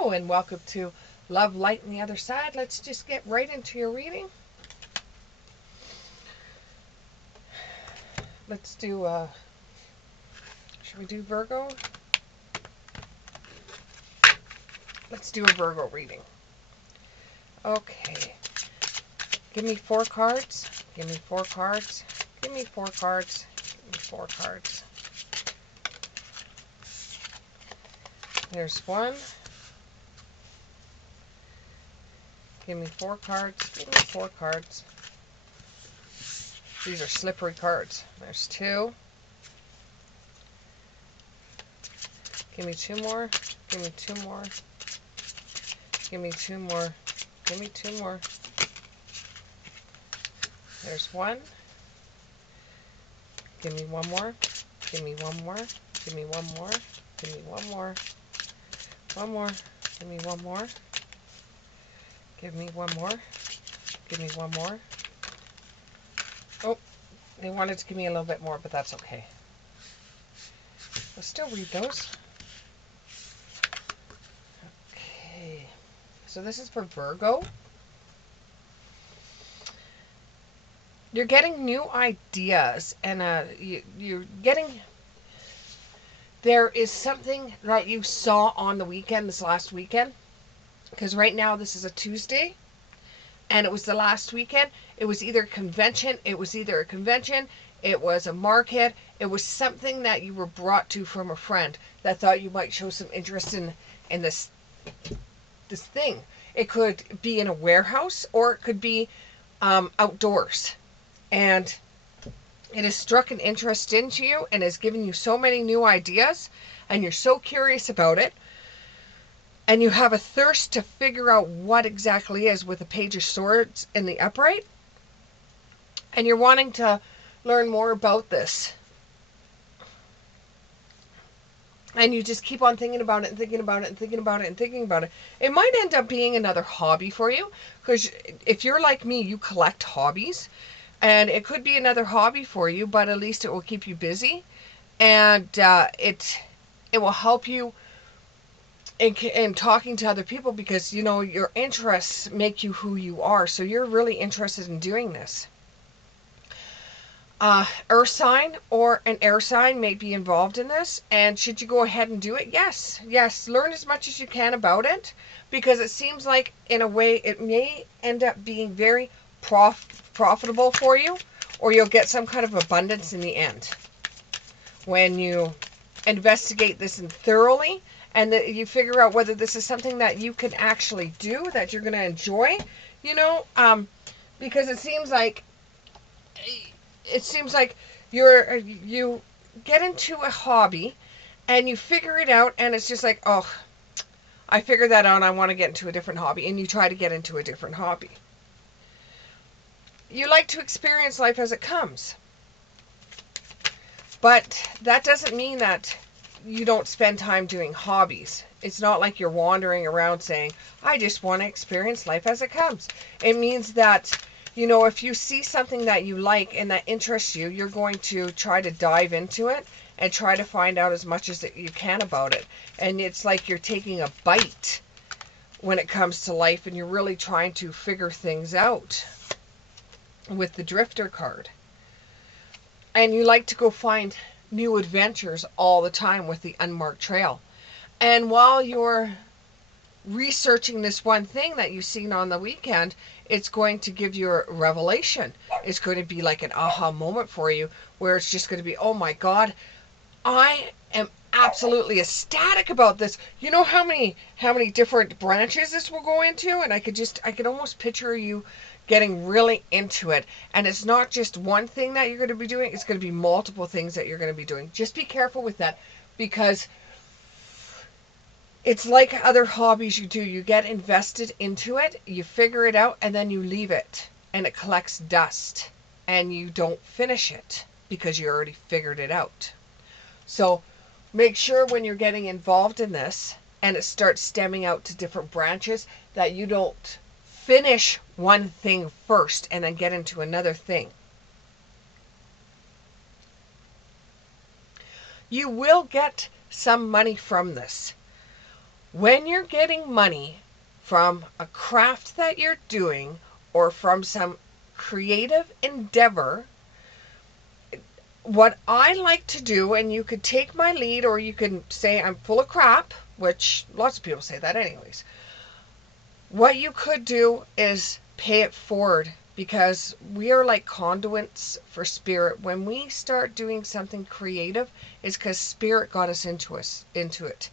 Hello and welcome to Love, Light, and the Other Side. Let's just get right into your reading. Let's do, should we do Virgo? Let's do a Virgo reading. Okay. Give me 4 cards. Give me 4 cards. Give me 4 cards. Give me 4 cards. There's 1. Give me 4 cards. Give me 4 cards. These are slippery cards. There's 2. Give me 2 more. Give me 2 more. Give me 2 more. Give me 2 more. There's 1. Give me 1 more. Give me 1 more. Give me 1 more. Give me 1 more. 1 more. Give me 1 more. Give me 1 more. Give me 1 more. Oh, they wanted to give me a little bit more, but that's okay. I'll still read those. Okay. So this is for Virgo. You're getting new ideas, and you're getting... There is something that you saw on the weekend, this last weekend, because right now this is a Tuesday, and it was the last weekend. It was either a convention, it was a market, it was something that you were brought to from a friend that thought you might show some interest in this thing. It could be in a warehouse, or it could be outdoors, and it has struck an interest into you and has given you so many new ideas, and you're so curious about it, and you have a thirst to figure out what exactly is with the Page of Swords in the upright, and you're wanting to learn more about this. And you just keep on thinking about it and thinking about it and thinking about it and thinking about it. It might end up being another hobby for you, because if you're like me, you collect hobbies. And it could be another hobby for you, but at least it will keep you busy. And it will help you in talking to other people, because, you know, your interests make you who you are. So you're really interested in doing this. Earth sign or an air sign may be involved in this. And should you go ahead and do it? Yes. Yes. Learn as much as you can about it, because it seems like, in a way, it may end up being very profitable for you, or you'll get some kind of abundance in the end when you investigate this thoroughly, and that you figure out whether this is something that you can actually do, that you're going to enjoy, you know, because it seems like you get into a hobby and you figure it out, and it's just like, oh, I figured that out, I want to get into a different hobby, and you try to get into a different hobby. You like to experience life as it comes. But that doesn't mean that you don't spend time doing hobbies. It's not like you're wandering around saying, I just want to experience life as it comes. It means that, you know, if you see something that you like and that interests you, you're going to try to dive into it and try to find out as much as you can about it. And it's like you're taking a bite when it comes to life, and you're really trying to figure things out with the Drifter card. And you like to go find new adventures all the time with the Unmarked Trail. And while you're researching this one thing that you've seen on the weekend, it's going to give you a revelation. It's going to be like an aha moment for you, where it's just going to be, oh my God, I am absolutely ecstatic about this. You know how many different branches this will go into? And I could almost picture you getting really into it. And it's not just one thing that you're going to be doing, it's going to be multiple things that you're going to be doing. Just be careful with that, because it's like other hobbies you do. You get invested into it, you figure it out, and then you leave it, and it collects dust, and you don't finish it because you already figured it out. So make sure when you're getting involved in this and it starts stemming out to different branches, that you don't finish one thing first and then get into another thing. You will get some money from this. When you're getting money from a craft that you're doing or from some creative endeavor, what I like to do, and you could take my lead or you can say I'm full of crap, which lots of people say that anyways. What you could do is pay it forward, because we are like conduits for spirit. When we start doing something creative, it's because spirit got us into it.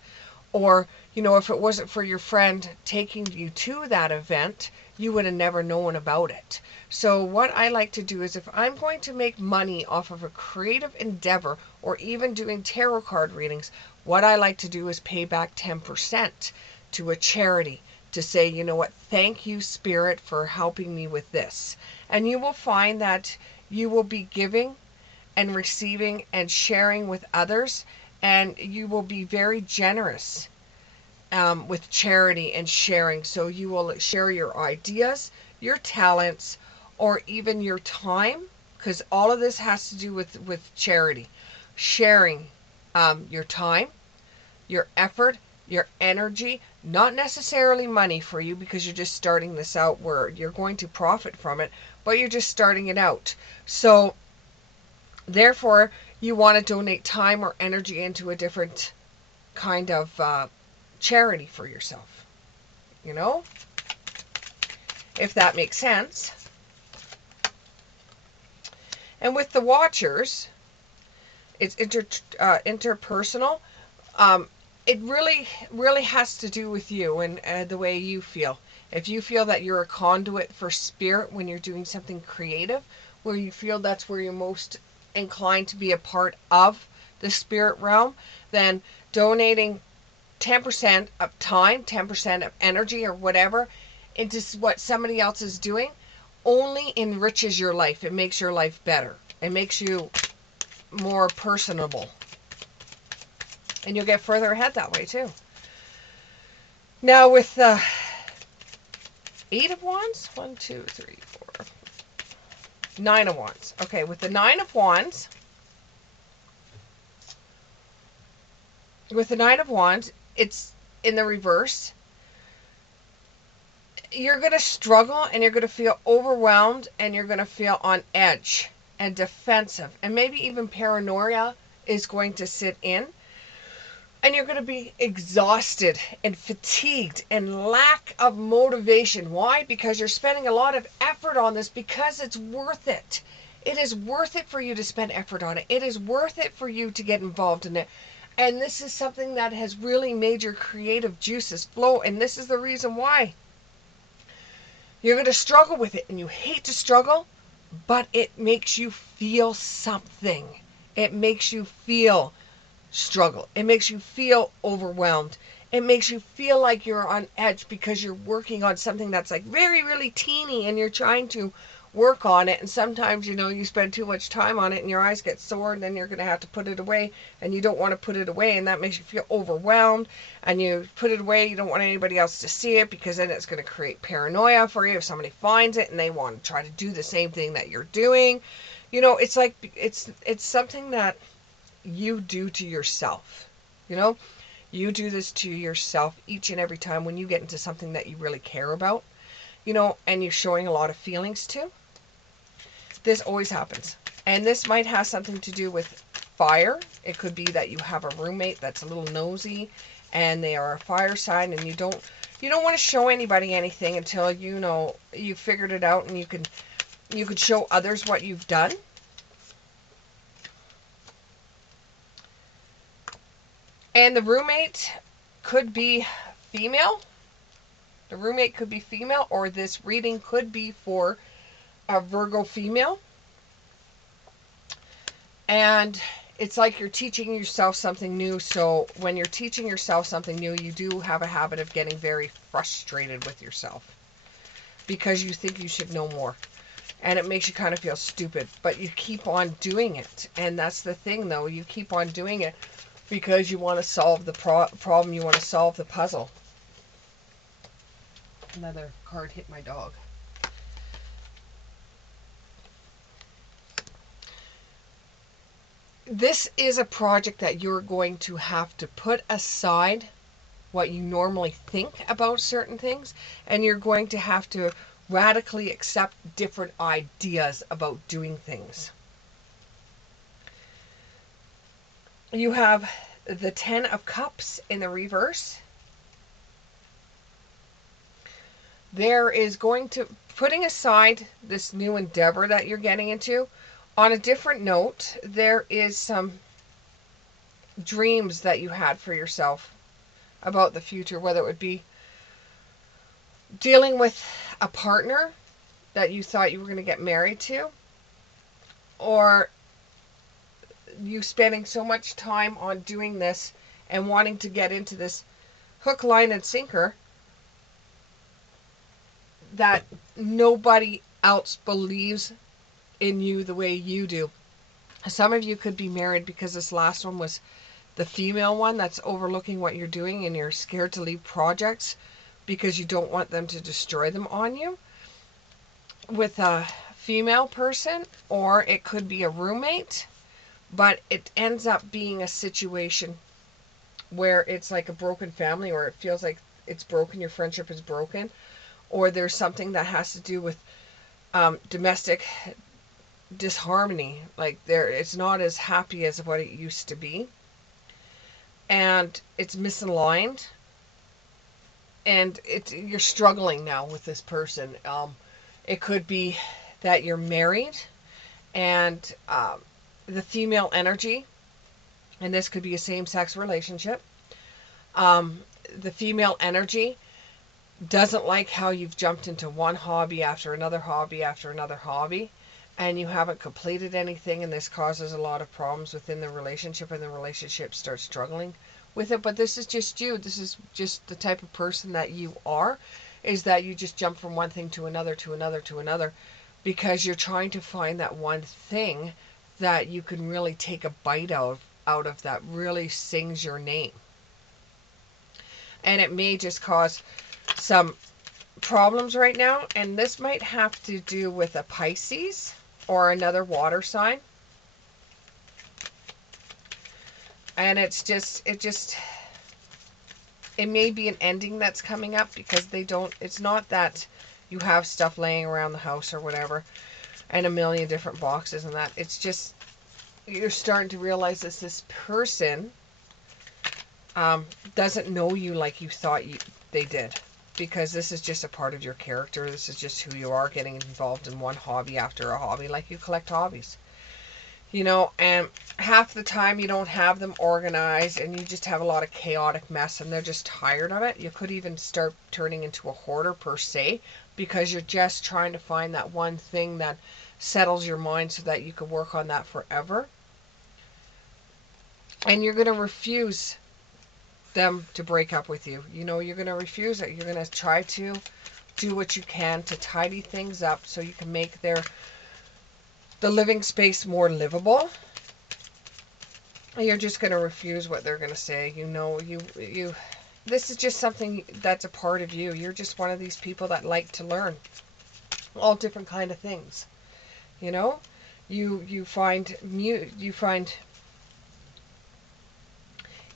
Or, if it wasn't for your friend taking you to that event, you would have never known about it. So what I like to do is, if I'm going to make money off of a creative endeavor or even doing tarot card readings, what I like to do is pay back 10% to a charity to say, you know what, thank you, Spirit, for helping me with this. And you will find that you will be giving and receiving and sharing with others, and you will be very generous with charity and sharing. So you will share your ideas, your talents, or even your time, because all of this has to do with charity. Sharing your time, your effort, your energy, not necessarily money for you because you're just starting this out where you're going to profit from it, but you're just starting it out. So therefore, you want to donate time or energy into a different kind of charity for yourself, if that makes sense. And with the Watchers, it's interpersonal. It really has to do with you and the way you feel. If you feel that you're a conduit for spirit when you're doing something creative, where you feel that's where you're most inclined to be a part of the spirit realm, then donating 10% of time, 10% of energy or whatever into what somebody else is doing only enriches your life. It makes your life better. It makes you more personable. And you'll get further ahead that way too. Now with the Eight of Wands, 1, 2, 3, 4, Nine of Wands. Okay, with the Nine of Wands, it's in the reverse. You're going to struggle and you're going to feel overwhelmed and you're going to feel on edge and defensive, and maybe even paranoia is going to sit in. And you're going to be exhausted and fatigued and lack of motivation. Why? Because you're spending a lot of effort on this, because it's worth it. It is worth it for you to spend effort on it. It is worth it for you to get involved in it. And this is something that has really made your creative juices flow. And this is the reason why. You're going to struggle with it, and you hate to struggle, but it makes you feel something. It makes you feel struggle. It makes you feel overwhelmed. It makes you feel like you're on edge because you're working on something that's like very, really teeny and you're trying to work on it. And sometimes, you spend too much time on it and your eyes get sore, and then you're going to have to put it away, and you don't want to put it away, and that makes you feel overwhelmed. And you put it away, you don't want anybody else to see it, because then it's going to create paranoia for you if somebody finds it and they want to try to do the same thing that you're doing. It's like it's something that you do to yourself. You do this to yourself each and every time when you get into something that you really care about, and you're showing a lot of feelings to. This always happens. And this might have something to do with fire. It could be that you have a roommate that's a little nosy and they are a fire sign, and you don't want to show anybody anything until you figured it out, and you could show others what you've done. And the roommate could be female. The roommate could be female, or this reading could be for a Virgo female. And it's like you're teaching yourself something new. So when you're teaching yourself something new, you do have a habit of getting very frustrated with yourself because you think you should know more. And it makes you kind of feel stupid, but you keep on doing it. And that's the thing, though. You keep on doing it because you want to solve the problem. You want to solve the puzzle. Another card hit my dog. This is a project that you're going to have to put aside what you normally think about certain things, and you're going to have to radically accept different ideas about doing things. You have the 10 of Cups in the reverse. There is going to, putting aside this new endeavor that you're getting into, on a different note, there is some dreams that you had for yourself about the future, whether it would be dealing with a partner that you thought you were going to get married to, or you spending so much time on doing this and wanting to get into this hook, line, and sinker that nobody else believes in you the way you do. Some of you could be married because this last one was the female one that's overlooking what you're doing, and you're scared to leave projects because you don't want them to destroy them on you with a female person, or it could be a roommate, but it ends up being a situation where it's like a broken family, or it feels like it's broken, your friendship is broken, or there's something that has to do with domestic disharmony, like it's not as happy as what it used to be, and it's misaligned, and you're struggling now with this person. It could be that you're married, and the female energy, and this could be a same-sex relationship, the female energy doesn't like how you've jumped into one hobby after another hobby after another hobby, and you haven't completed anything, and this causes a lot of problems within the relationship, and the relationship starts struggling with it. But this is just you. This is just the type of person that you are, is that you just jump from one thing to another, to another, to another, because you're trying to find that one thing that you can really take a bite out of that really sings your name. And it may just cause some problems right now, and this might have to do with a Pisces or another water sign. And it may be an ending that's coming up, because it's not that you have stuff laying around the house or whatever and a million different boxes and that. It's just you're starting to realize that this person doesn't know you like you thought they did, because this is just a part of your character. This is just who you are, getting involved in one hobby after a hobby, like you collect hobbies, and half the time you don't have them organized, and you just have a lot of chaotic mess, and they're just tired of it. You could even start turning into a hoarder per se, because you're just trying to find that one thing that settles your mind so that you can work on that forever. And you're going to refuse them to break up with you. You're going to refuse it. You're going to try to do what you can to tidy things up so you can make the living space more livable. You're just going to refuse what they're going to say. This is just something that's a part of you. You're just one of these people that like to learn all different kind of things. You find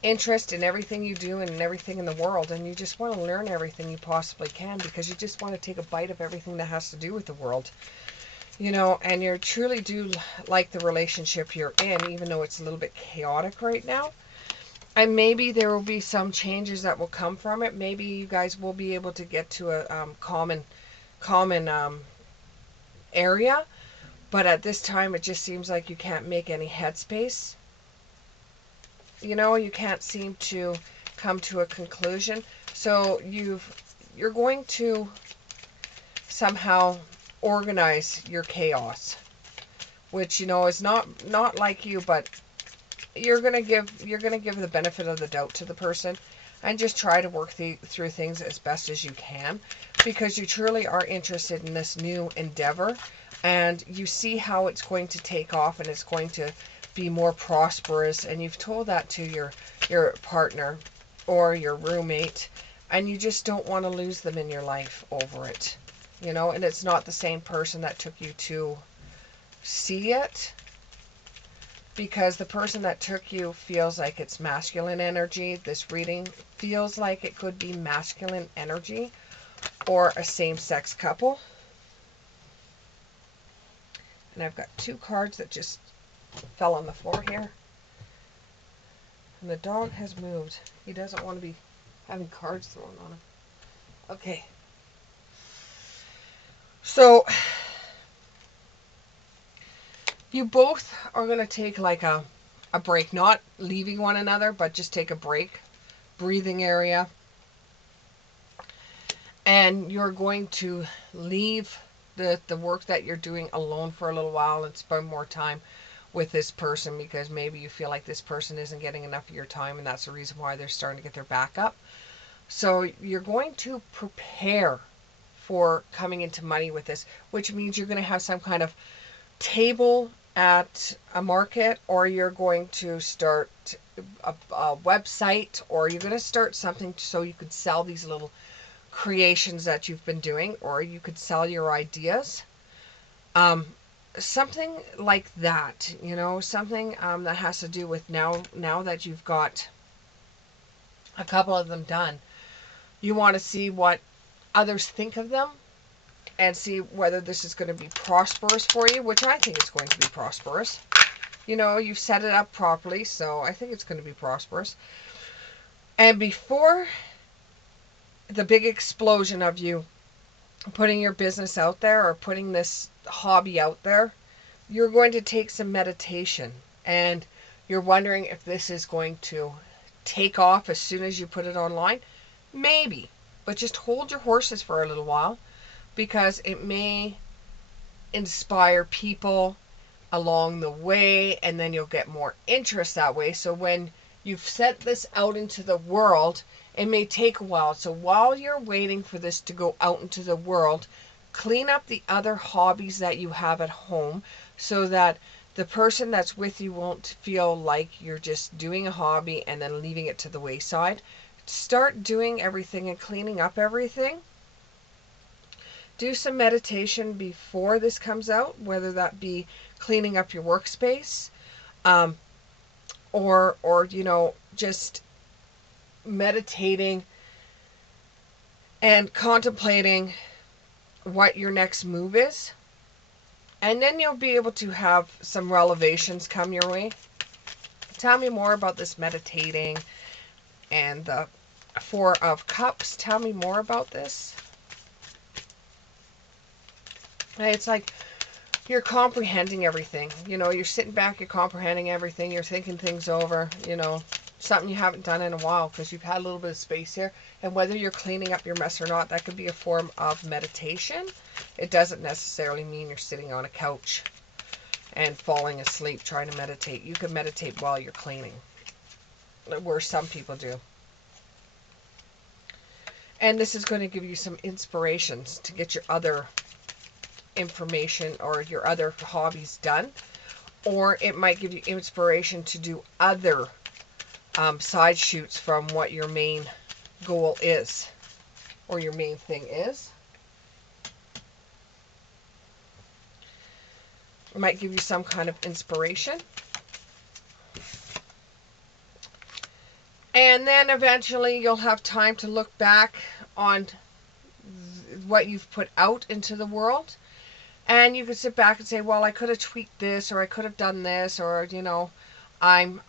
interest in everything you do and in everything in the world, and you just want to learn everything you possibly can, because you just want to take a bite of everything that has to do with the world. And you truly do like the relationship you're in, even though it's a little bit chaotic right now. And maybe there will be some changes that will come from it. Maybe you guys will be able to get to a common area, but at this time it just seems like you can't make any headspace. You can't seem to come to a conclusion. So you're going to somehow organize your chaos, which is not like you, but you're gonna give the benefit of the doubt to the person, and just try to work through things as best as you can, because you truly are interested in this new endeavor, and you see how it's going to take off, and it's going to be more prosperous, and you've told that to your partner or your roommate, and you just don't want to lose them in your life over it. And it's not the same person that took you to see it. because the person that took you feels like it's masculine energy. This reading feels like it could be masculine energy or a same-sex couple. And I've got 2 cards that just fell on the floor here. And the dog has moved. He doesn't want to be having cards thrown on him. Okay. So, you both are going to take like a break. Not leaving one another, but just take a break. Breathing area. And you're going to leave the work that you're doing alone for a little while and spend more time with this person, because maybe you feel like this person isn't getting enough of your time, and that's the reason why they're starting to get their back up. So you're going to prepare for coming into money with this, which means you're going to have some kind of table at a market, or you're going to start a website, or you're going to start something so you could sell these little creations that you've been doing, or you could sell your ideas. Something like that, you know, something that has to do with now that you've got a couple of them done, you want to see what others think of them and see whether this is going to be prosperous for you, which I think it's going to be prosperous. You know, you've set it up properly, so I think it's going to be prosperous. And before the big explosion of you putting your business out there or putting this hobby out there, you're going to take some meditation, and you're wondering if this is going to take off as soon as you put it online. Maybe, but just hold your horses for a little while, because it may inspire people along the way, and then you'll get more interest that way. So when you've set this out into the world, it may take a while. So while you're waiting for this to go out into the world, clean up the other hobbies that you have at home, so that the person that's with you won't feel like you're just doing a hobby and then leaving it to the wayside. Start doing everything and cleaning up everything. Do some meditation before this comes out, whether that be cleaning up your workspace, or you know, just meditating and contemplating what your next move is. And then you'll be able to have some revelations come your way. Tell me more about this meditating and the 4 of Cups. Tell me more about this. It's like you're comprehending everything. You know, you're sitting back, you're comprehending everything, you're thinking things over, you know, something you haven't done in a while because you've had a little bit of space here. And whether you're cleaning up your mess or not, that could be a form of meditation. It doesn't necessarily mean you're sitting on a couch and falling asleep trying to meditate. You can meditate while you're cleaning, where some people do. And this is going to give you some inspirations to get your other information or your other hobbies done. Or it might give you inspiration to do other side shoots from what your main goal is, or your main thing is. It might give you some kind of inspiration. And then eventually you'll have time to look back on what you've put out into the world. And you can sit back and say, well, I could have tweaked this, or I could have done this, or, you know, I'm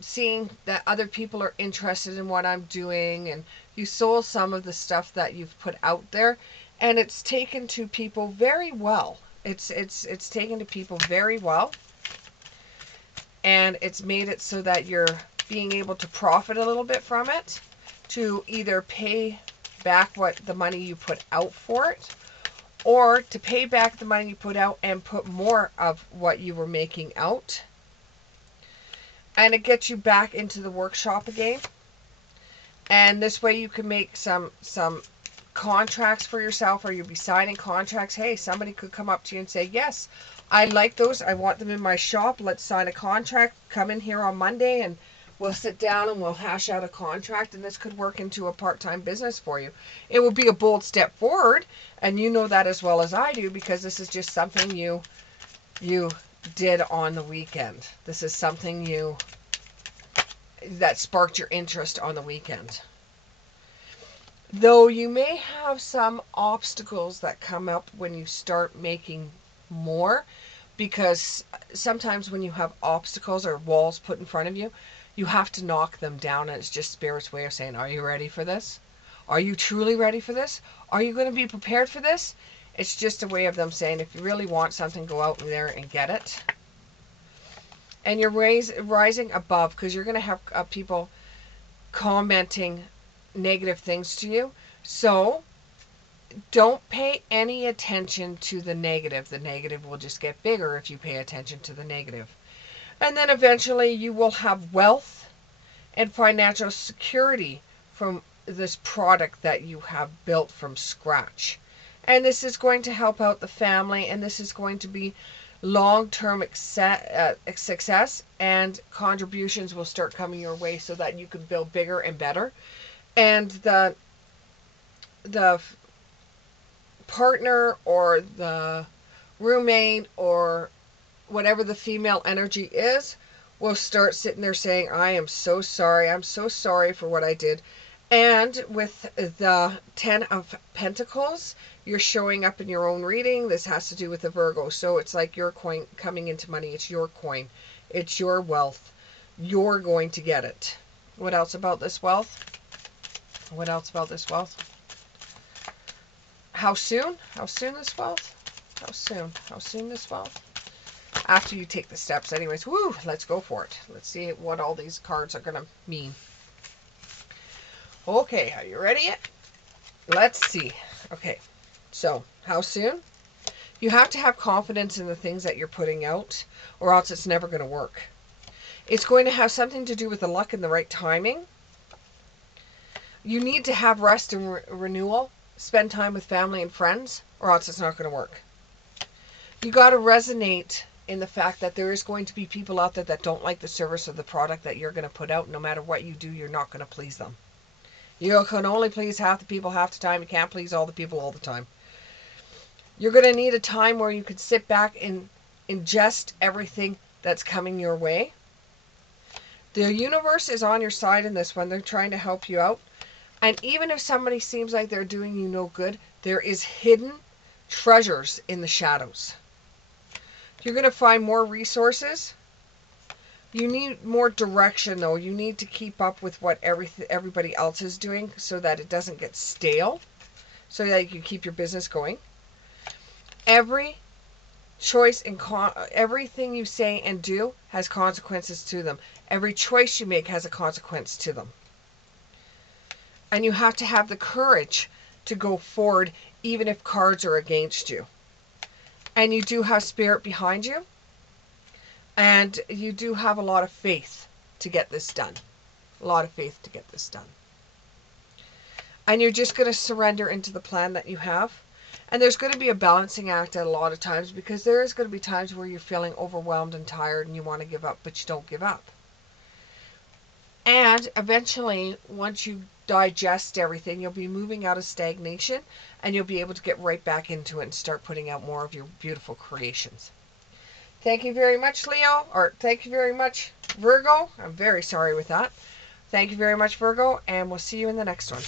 seeing that other people are interested in what I'm doing, and you sold some of the stuff that you've put out there, and it's taken to people very well. It's taken to people very well, and it's made it so that you're being able to profit a little bit from it, to either pay back what the money you put out for it, or to pay back the money you put out and put more of what you were making out. And it gets you back into the workshop again. And this way you can make some contracts for yourself, or you'll be signing contracts. Hey, somebody could come up to you and say, yes, I like those. I want them in my shop. Let's sign a contract. Come in here on Monday and we'll sit down and we'll hash out a contract, and this could work into a part-time business for you. It will be a bold step forward, and you know that as well as I do, because this is just something you did on the weekend. This is something that sparked your interest on the weekend. Though you may have some obstacles that come up when you start making more, because sometimes when you have obstacles or walls put in front of you, you have to knock them down, and it's just Spirit's way of saying, are you ready for this? Are you truly ready for this? Are you going to be prepared for this? It's just a way of them saying, if you really want something, go out there and get it. And you're rising above, because you're going to have people commenting negative things to you. So don't pay any attention to the negative. The negative will just get bigger if you pay attention to the negative. And then eventually you will have wealth and financial security from this product that you have built from scratch. And this is going to help out the family, and this is going to be long-term success, and contributions will start coming your way so that you can build bigger and better. And the partner or the roommate or whatever the female energy is will start sitting there saying, I am so sorry. I'm so sorry for what I did. And with the 10 of Pentacles, you're showing up in your own reading. This has to do with the Virgo. So it's like your coin coming into money. It's your coin. It's your wealth. You're going to get it. What else about this wealth? What else about this wealth? How soon? How soon this wealth? How soon? How soon this wealth? After you take the steps. Anyways, woo, let's go for it. Let's see what all these cards are going to mean. Okay, are you ready yet? Let's see. Okay, so how soon? You have to have confidence in the things that you're putting out, or else it's never going to work. It's going to have something to do with the luck and the right timing. You need to have rest and renewal. Spend time with family and friends, or else it's not going to work. You got to resonate in the fact that there is going to be people out there that don't like the service or the product that you're going to put out. No matter what you do, you're not going to please them. You can only please half the people half the time. You can't please all the people all the time. You're going to need a time where you can sit back and ingest everything that's coming your way. The universe is on your side in this one. They're trying to help you out. And even if somebody seems like they're doing you no good, there is hidden treasures in the shadows. You're going to find more resources. You need more direction, though. You need to keep up with what everybody else is doing so that it doesn't get stale, so that you can keep your business going. Every choice and everything you say and do has consequences to them. Every choice you make has a consequence to them. And you have to have the courage to go forward even if cards are against you. And you do have spirit behind you. And you do have a lot of faith to get this done. A lot of faith to get this done. And you're just going to surrender into the plan that you have. And there's going to be a balancing act at a lot of times, because there is going to be times where you're feeling overwhelmed and tired and you want to give up, but you don't give up. And eventually, once you digest everything, you'll be moving out of stagnation, and you'll be able to get right back into it and start putting out more of your beautiful creations. Thank you very much, Leo, or thank you very much, Virgo. I'm very sorry with that. Thank you very much, Virgo, and we'll see you in the next one.